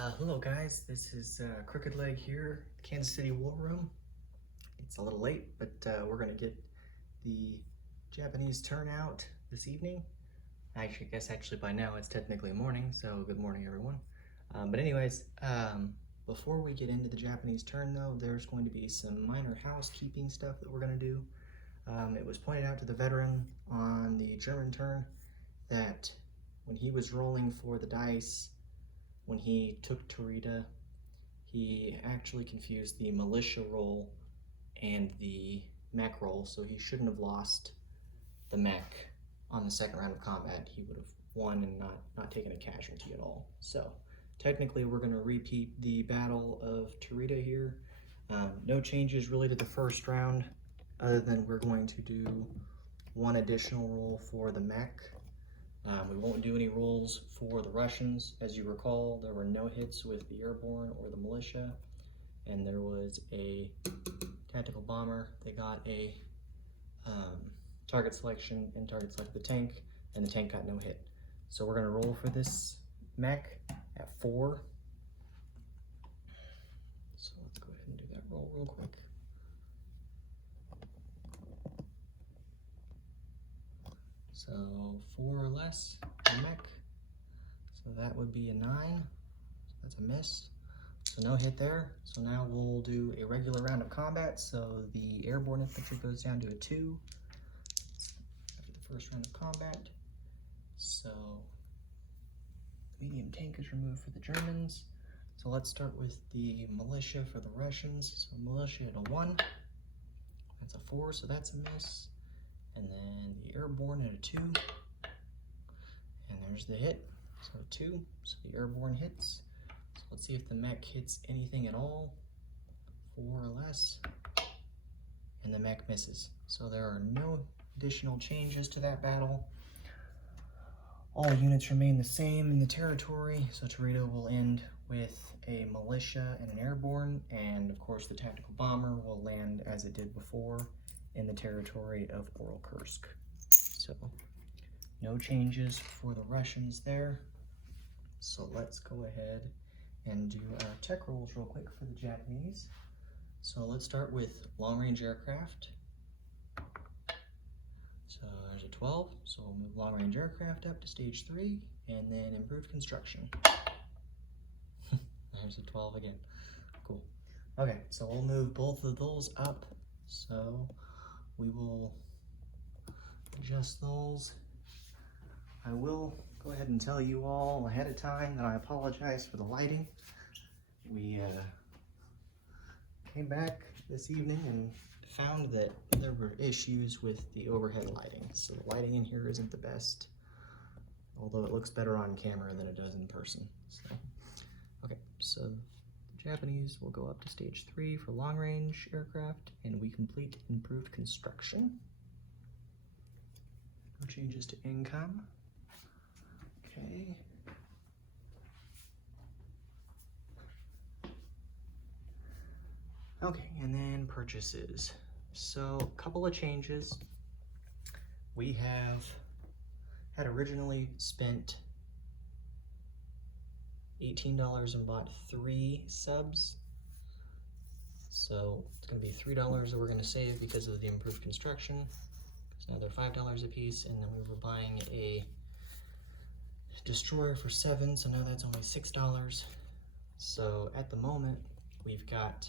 Hello guys, this is Crooked Leg here, Kansas City War Room. It's a little late, but we're going to get the Japanese turnout this evening. I guess actually by now it's technically morning, so good morning everyone. But anyways, before we get into the Japanese turn though, there's going to be some minor housekeeping stuff that we're going to do. It was pointed out to the veteran on the German turn that when he was rolling for the dice, when he took Tarita, he actually confused the militia roll and the mech roll, so he shouldn't have lost the mech on the second round of combat. He would have won and not taken a casualty at all. So technically we're going to repeat the Battle of Tarita here. No changes really to the first round, other than we're going to do one additional roll for the mech. We won't do any rolls for the Russians. As you recall, there were no hits with the airborne or the militia, and there was a tactical bomber. They got a target selection and target selected the tank, and the tank got no hit. So we're going to roll for this mech at 4. So let's go ahead and do that roll real quick. So 4 or less for mech. So that would be a 9. So that's a miss. So no hit there. So now we'll do a regular round of combat. So the airborne infantry goes down to a 2 after the first round of combat. So medium tank is removed for the Germans. So let's start with the militia for the Russians. So militia at a 1. That's a 4, so that's a miss. And then the airborne at a 2, and there's the hit, so 2, so the airborne hits. So let's see if the mech hits anything at all, 4 or less, and the mech misses. So there are no additional changes to that battle. All units remain the same in the territory, so Tarita will end with a militia and an airborne, and of course the tactical bomber will land as it did before in the territory of Kursk. So no changes for the Russians there. So let's go ahead and do our tech rolls real quick for the Japanese. So let's start with long-range aircraft. So there's a 12, so we'll move long-range aircraft up to stage 3, and then improved construction. There's a 12 again. Cool. Okay, so we'll move both of those up. So we will adjust those. I will go ahead and tell you all ahead of time that I apologize for the lighting. We came back this evening and found that there were issues with the overhead lighting. So the lighting in here isn't the best, although it looks better on camera than it does in person. So, okay, so Japanese will go up to stage 3 for long-range aircraft, and we complete improved construction. No changes to income. Okay. Okay, and then purchases. So a couple of changes. We had originally spent $18 and bought 3 subs. So it's going to be $3 that we're going to save because of the improved construction. So now they're $5 a piece, and then we were buying a destroyer for 7, so now that's only $6. So at the moment, we've got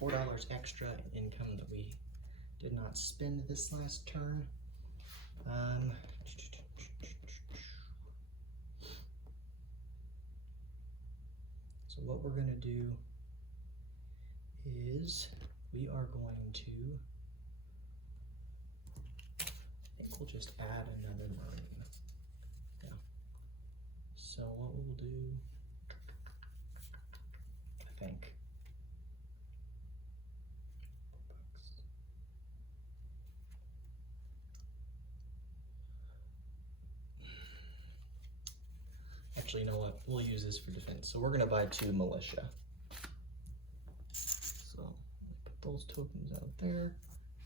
$4 extra in income that we did not spend this last turn. So what we're going to do is we are going to, I think we'll just add another Marine. Yeah. So what we'll do, I think, actually, you know what? We'll use this for defense. So we're going to buy 2 militia. So put those tokens out there.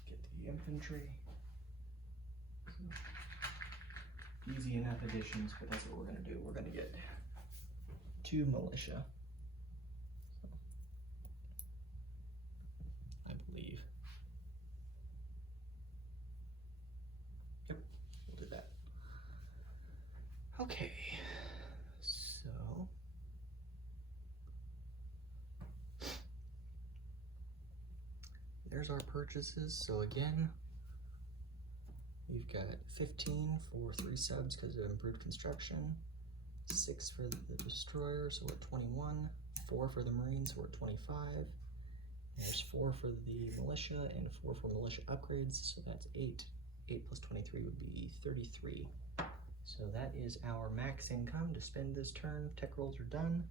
Get the infantry. So, easy enough additions, but that's what we're going to do. We're going to get 2 militia. So, I believe. Yep, we'll do that. Okay, so there's our purchases. So again, we've got 15 for 3 subs because of improved construction, 6 for the destroyer, so we're at 21, 4 for the Marines, so we're at 25. There's 4 for the militia and 4 for militia upgrades, so that's 8. 8 plus 23 would be 33. So that is our max income to spend this turn. Tech rolls are done.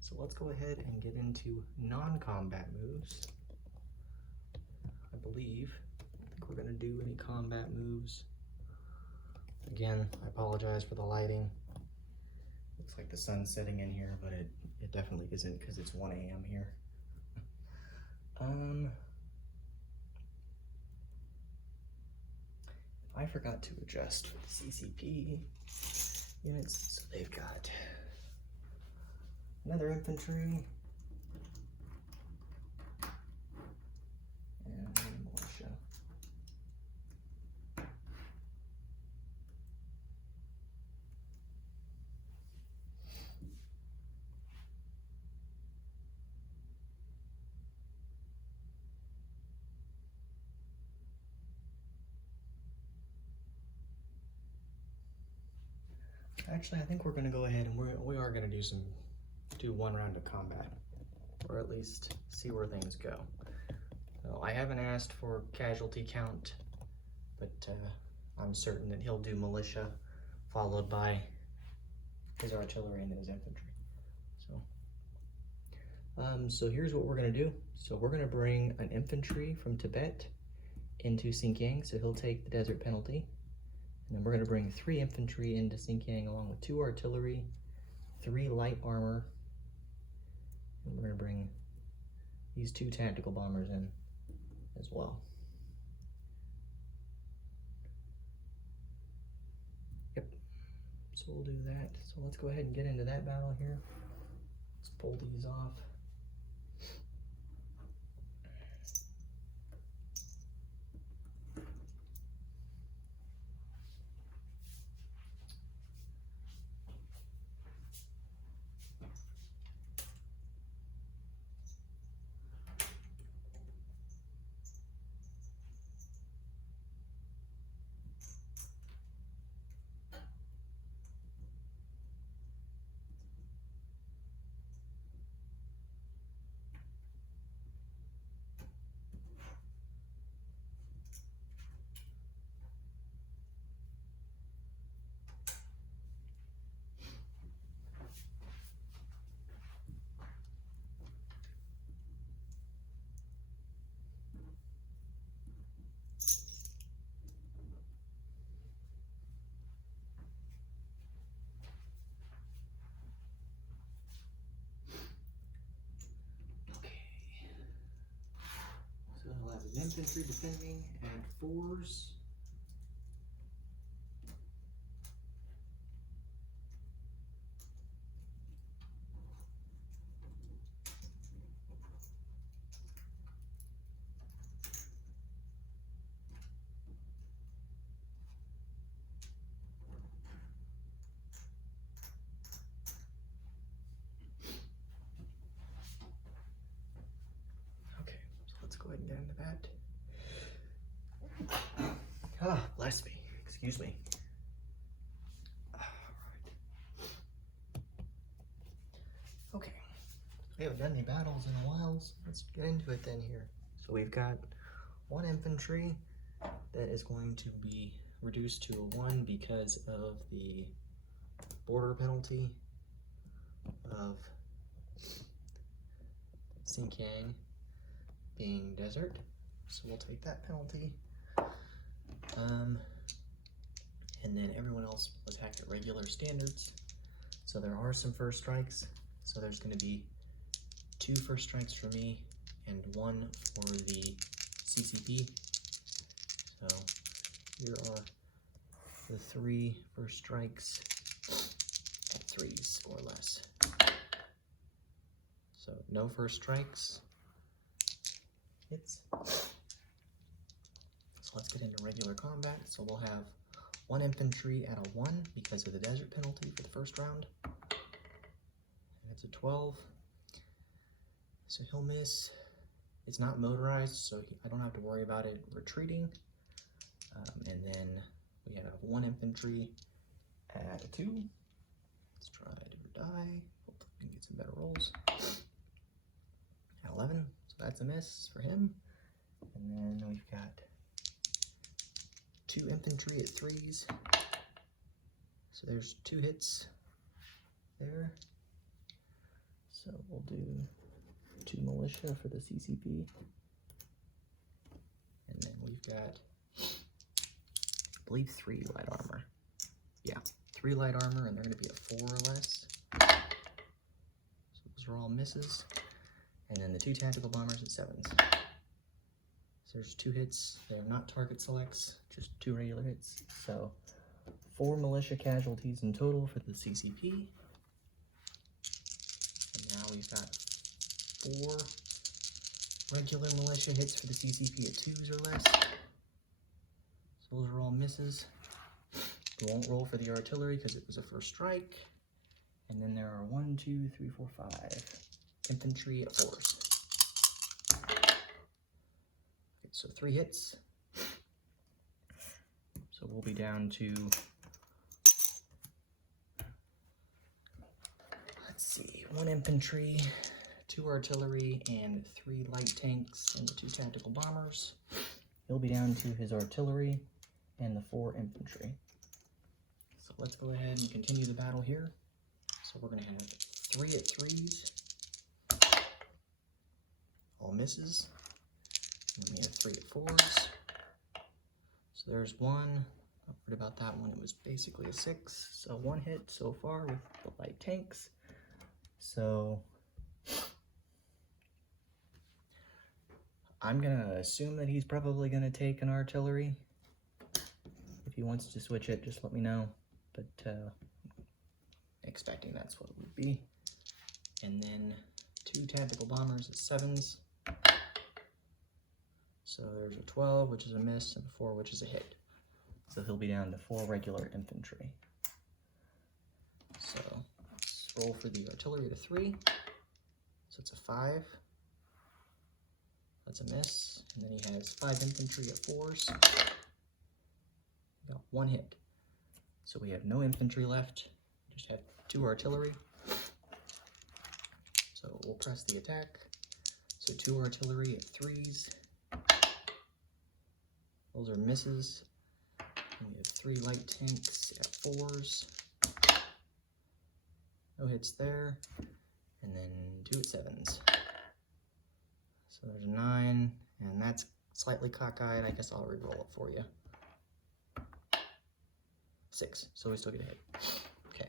So let's go ahead and get into non-combat moves. I believe we're going to do any combat moves. Again, I apologize for the lighting. Looks like the sun's setting in here, but it definitely isn't because it's 1 a.m. here. I forgot to adjust for the CCP units, so they've got another infantry and a militia. Actually, I think we're going to go ahead and we are going to do 1 round of combat, or at least see where things go. So I haven't asked for casualty count, but I'm certain that he'll do militia, followed by his artillery and then his infantry. So here's what we're going to do. So we're going to bring an infantry from Tibet into Xinjiang, so he'll take the desert penalty. And then we're going to bring 3 infantry into Xinjiang along with 2 artillery, 3 light armor, and we're going to bring these 2 tactical bombers in as well. Yep, so we'll do that. So let's go ahead and get into that battle here. Let's pull these off. He'll have his infantry defending at 4s. Okay, so let's go ahead and get into that. Ah, bless me. Excuse me. All right. Okay. We haven't done any battles in a while, so let's get into it then here. So we've got 1 infantry that is going to be reduced to a 1 because of the border penalty of Xinjiang being desert. So we'll take that penalty. And then everyone else will attack at regular standards. So there are some first strikes. So there's going to be 2 first strikes for me and 1 for the CCP. So here are the 3 first strikes at 3s or less. So no first strikes. Hits. So let's get into regular combat. So we'll have 1 infantry at a 1 because of the desert penalty for the first round. And it's a 12. So he'll miss. It's not motorized, so I don't have to worry about it retreating. And then we have 1 infantry at a 2. Let's try do or die. Hopefully we can get some better rolls. At 11, so that's a miss for him. And then we've got 2 infantry at 3s. So there's 2 hits there. So we'll do 2 militia for the CCP. And then we've got, I believe, 3 light armor. Yeah, 3 light armor, and they're going to be a 4 or less. So those are all misses. And then the 2 tactical bombers at 7s. So there's 2 hits. They're not target selects, just 2 regular hits. So 4 militia casualties in total for the CCP. And now we've got 4 regular militia hits for the CCP at 2s or less. So those are all misses. We won't roll for the artillery because it was a first strike. And then there are 1, 2, 3, 4, 5 infantry at 4s. Okay, so 3 hits. So we'll be down to, let's see, 1 infantry, 2 artillery, and 3 light tanks and the 2 tactical bombers. He'll be down to his artillery and the 4 infantry. So let's go ahead and continue the battle here. So we're going to have 3 at 3s. All misses. And then we have 3 at 4s. So there's 1. Not worried about that one. It was basically a 6. So 1 hit so far with the light tanks. So I'm going to assume that he's probably going to take an artillery. If he wants to switch it, just let me know. But expecting that's what it would be. And then 2 tactical bombers at 7s. So there's a 12, which is a miss, and a 4, which is a hit. So he'll be down to 4 regular infantry. So let's roll for the artillery at a 3. So it's a 5. That's a miss. And then he has 5 infantry at 4s. Got 1 hit. So we have no infantry left. Just have 2 artillery. So we'll press the attack. So 2 artillery at 3s. Those are misses. And we have 3 light tanks at 4s. No hits there. And then 2 at 7s. So there's a 9, and that's slightly cockeyed. I guess I'll re-roll it for you. 6, so we still get a hit. Okay,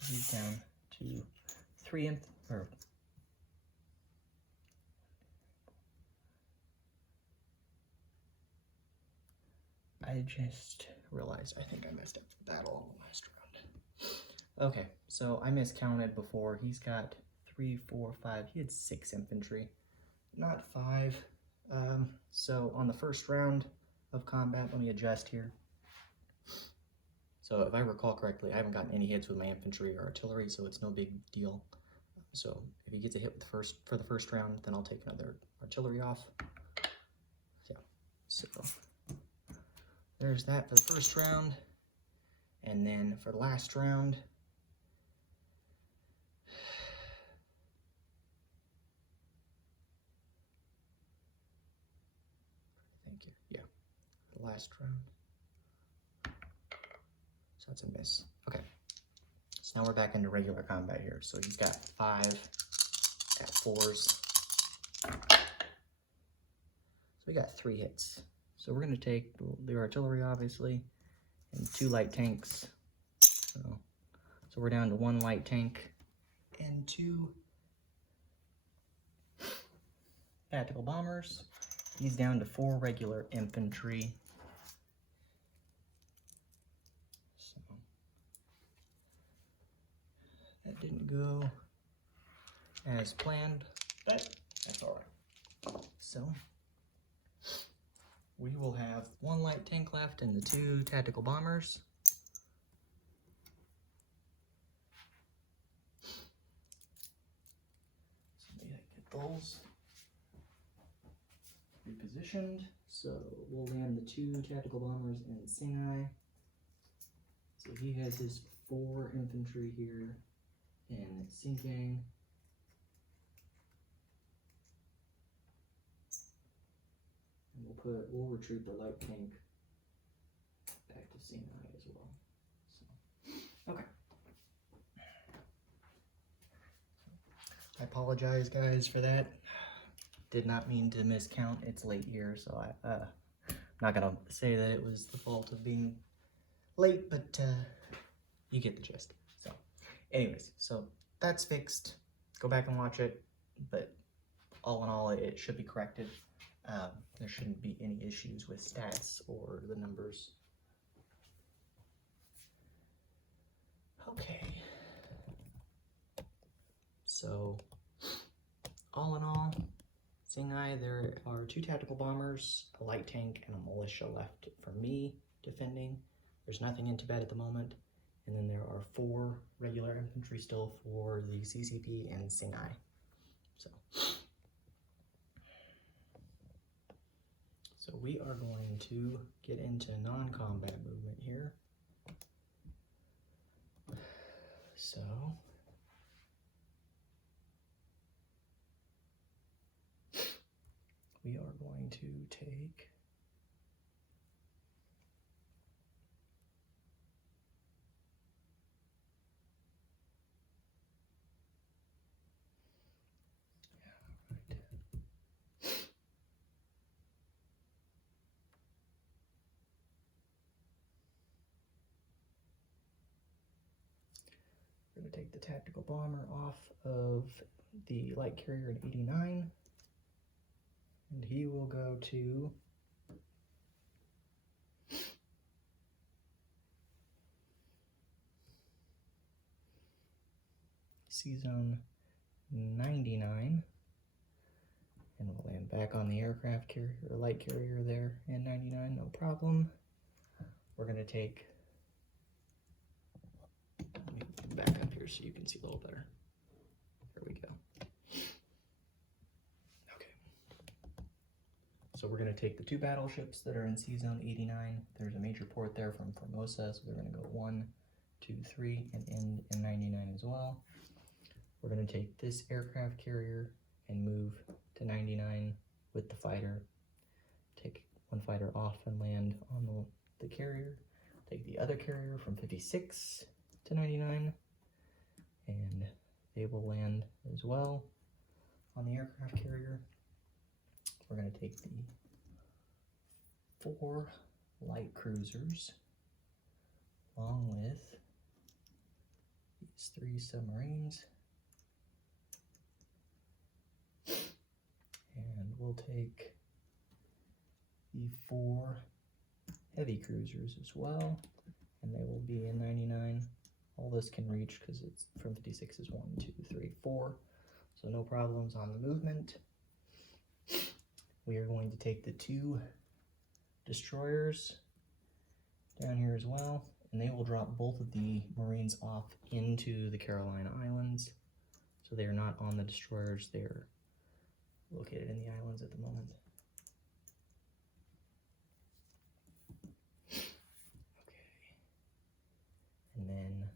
so he's down to 3 I just realized I think I messed up the battle last round. Okay, so I miscounted before. He's got 3, 4, 5. He had 6 infantry, not 5. So on the first round of combat, let me adjust here. So if I recall correctly, I haven't gotten any hits with my infantry or artillery, so it's no big deal. So if he gets a hit with for the first round, then I'll take another artillery off. Yeah, so there's that for the first round. And then for the last round, thank you, yeah, the last round. So that's a miss. Okay, so now we're back into regular combat here. So he's got 5 at 4s. So we got 3 hits. So we're going to take the artillery, obviously, and 2 light tanks. So we're down to 1 light tank and 2 tactical bombers. He's down to 4 regular infantry. So that didn't go. as planned, but that's all right. So we will have 1 light tank left and the 2 tactical bombers. So we get those repositioned. So we'll land the 2 tactical bombers in Sinai. So he has his 4 infantry here in Sinking. And we'll retreat the light tank back to Sinai as well. So, okay. I apologize, guys, for that. Did not mean to miscount. It's late here, so I'm not gonna say that it was the fault of being late, but you get the gist. So, anyways, so that's fixed. Go back and watch it, but all in all, it should be corrected. There shouldn't be any issues with stats or the numbers. Okay. So, all in all, Sinai, there are 2 tactical bombers, a light tank, and a militia left for me defending. There's nothing in Tibet at the moment. And then there are 4 regular infantry still for the CCP and Sinai. So we are going to get into non-combat movement here. So we are going to take we're going to take the tactical bomber off of the light carrier in 89, and he will go to C-Zone 99, and we'll land back on the aircraft carrier, or light carrier there in 99, no problem. We're going to take, let me back up here so you can see a little better. There we go. Okay. So we're going to take the 2 battleships that are in C-Zone 89. There's a major port there from Formosa, so they're going to go 1, 2, 3, and end in 99 as well. We're going to take this aircraft carrier and move to 99 with the fighter. Take 1 fighter off and land on the carrier. Take the other carrier from 56 to 99, and they will land as well on the aircraft carrier. We're going to take the 4 light cruisers along with these 3 submarines, and we'll take the 4 heavy cruisers as well, and they will be in 99. All this can reach because it's from 56 is 1, 2, 3, 4, so no problems on the movement. We are going to take the 2 destroyers down here as well, and they will drop both of the Marines off into the Carolina Islands. So they are not on the destroyers, they're located in the islands at the moment. Okay. And then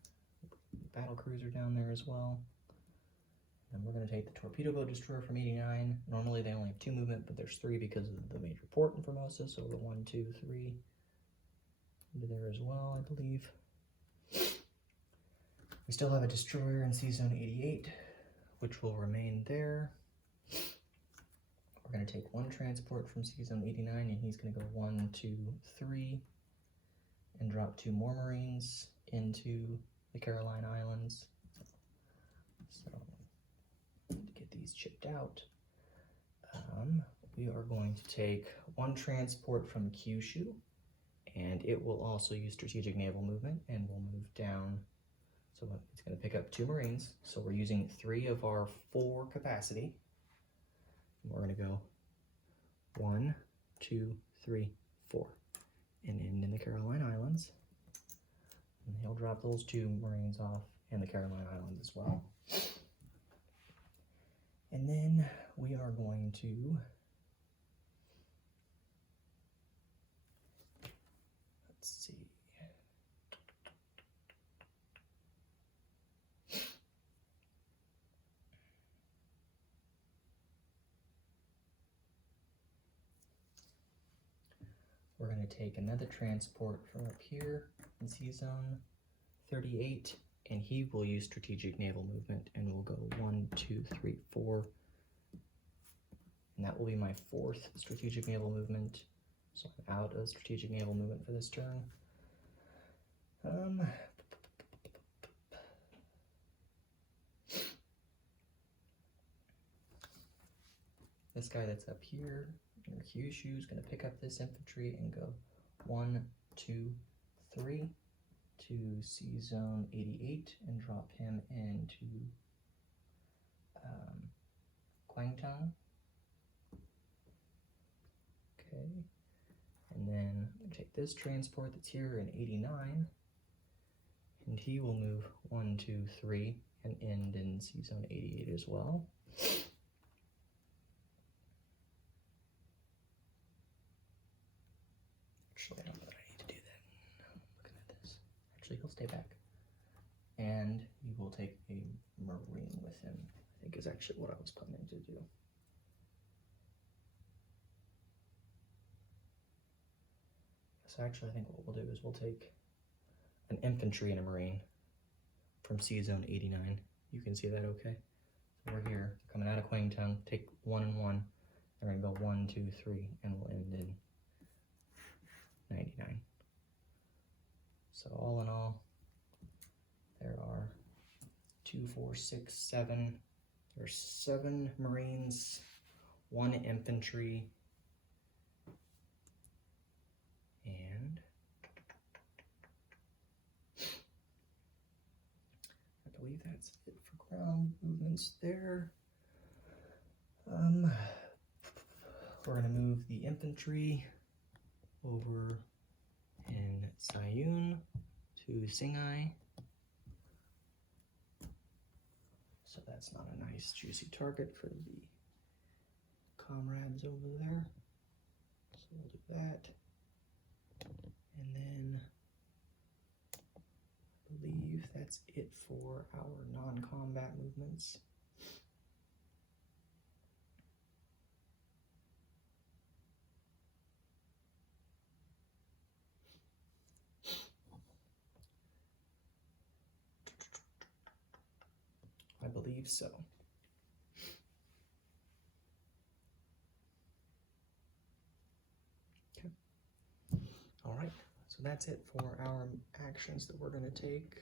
battle cruiser down there as well. And we're going to take the torpedo boat destroyer from 89. Normally they only have 2 movement, but there's 3 because of the major port in Formosa. So the 1, 2, 3 into there as well, I believe. We still have a destroyer in C-Zone 88, which will remain there. We're going to take 1 transport from C-Zone 89, and he's going to go 1, 2, 3, and drop 2 more Marines into the Carolina Islands. So, to get these chipped out, we are going to take 1 transport from Kyushu, and it will also use strategic naval movement, and we'll move down. So it's going to pick up 2 Marines. So we're using 3 of our 4 capacity. And we're going to go 1, 2, 3, 4, and end in the Caroline Islands. And he'll drop those 2 Marines off in the Caroline Islands as well. And then we are going to see. We're going to take another transport from up here in Sea Zone 38, and he will use strategic naval movement, and we'll go 1, 2, 3, 4. And that will be my 4th strategic naval movement. So I'm out of strategic naval movement for this turn. This guy that's up here, your Kyushu, is going to pick up this infantry and go 1, 2, 3 to Sea Zone 88 and drop him into Kwangtung. Okay, and then take this transport that's here in 89, and he will move 1, 2, 3 and end in Sea Zone 88 as well. Actually, I don't know that I need to do that. I'm looking at this. Actually, he'll stay back. And he will take a Marine with him, I think is actually what I was planning to do. So actually, I think what we'll do is we'll take an infantry and a Marine from Sea Zone 89. You can see that okay? So we're here, coming out of Kwangtung, take 1 and 1. They're gonna go 1, 2, 3, and we'll end in 99. So all in all, there are 2, 4, 6, 7. There's 7 Marines, 1 infantry, and I believe that's it for ground movements there. We're going to move the infantry over in Sayun to Singhai. So that's not a nice juicy target for the comrades over there. So we'll do that. And then I believe that's it for our non-combat movements. I believe so. Okay. All right. So that's it for our actions that we're going to take.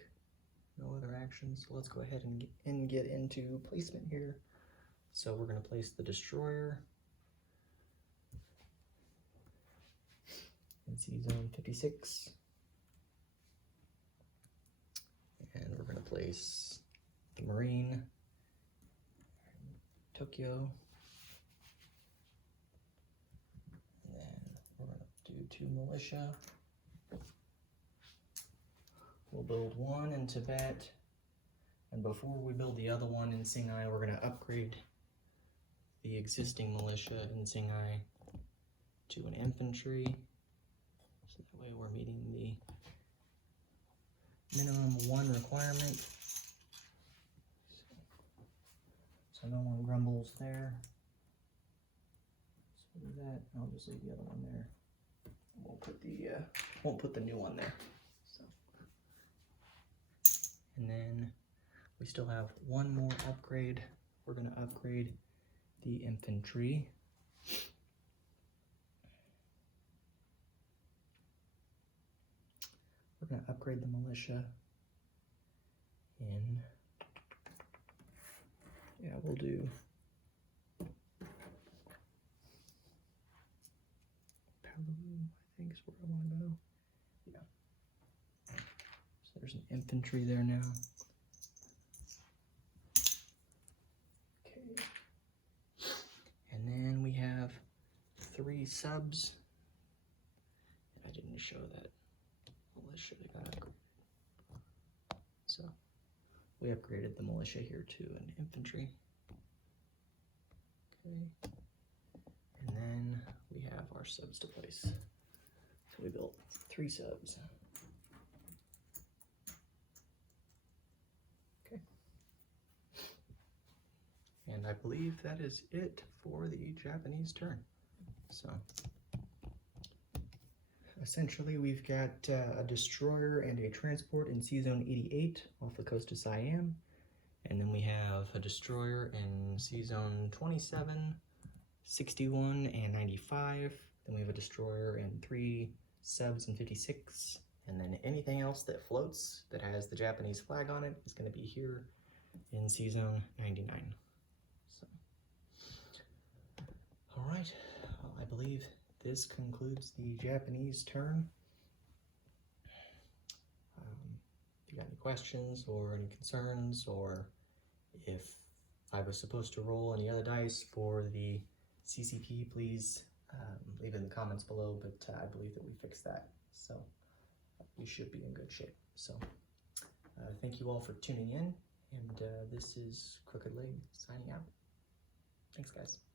No other actions. So let's go ahead and get into placement here. So we're going to place the destroyer in Sea Zone 56. And we're going to place the Marine in Tokyo. And then we're going to do 2 militia. We'll build 1 in Tibet, and before we build the other one in Singhai, we're going to upgrade the existing militia in Singhai to an infantry, so that way we're meeting the minimum 1 requirement, so no one grumbles there. So do that, and I'll just leave the other one there. Won't put the new one there. And then we still have 1 more upgrade. We're going to upgrade the infantry. We're going to upgrade the militia in, we'll do Palu, I think is where I want to go. Yeah. There's an infantry there now. 3 subs. And I didn't show that militia that got upgraded. So we upgraded the militia here to an infantry. Okay. And then we have our subs to place. So we built 3 subs. Okay. And I believe that is it for the Japanese turn. So essentially we've got a destroyer and a transport in Sea Zone 88 off the coast of Siam. And then we have a destroyer in Sea Zone 27, 61, and 95. Then we have a destroyer and 3 subs in 56. And then anything else that floats that has the Japanese flag on it is going to be here in Sea Zone 99. So, all right, well, I believe this concludes the Japanese turn. If you got any questions or any concerns, or if I was supposed to roll any other dice for the CCP, please leave it in the comments below, but I believe that we fixed that. So we should be in good shape. So thank you all for tuning in, and this is Crooked Leg signing out. Thanks, guys.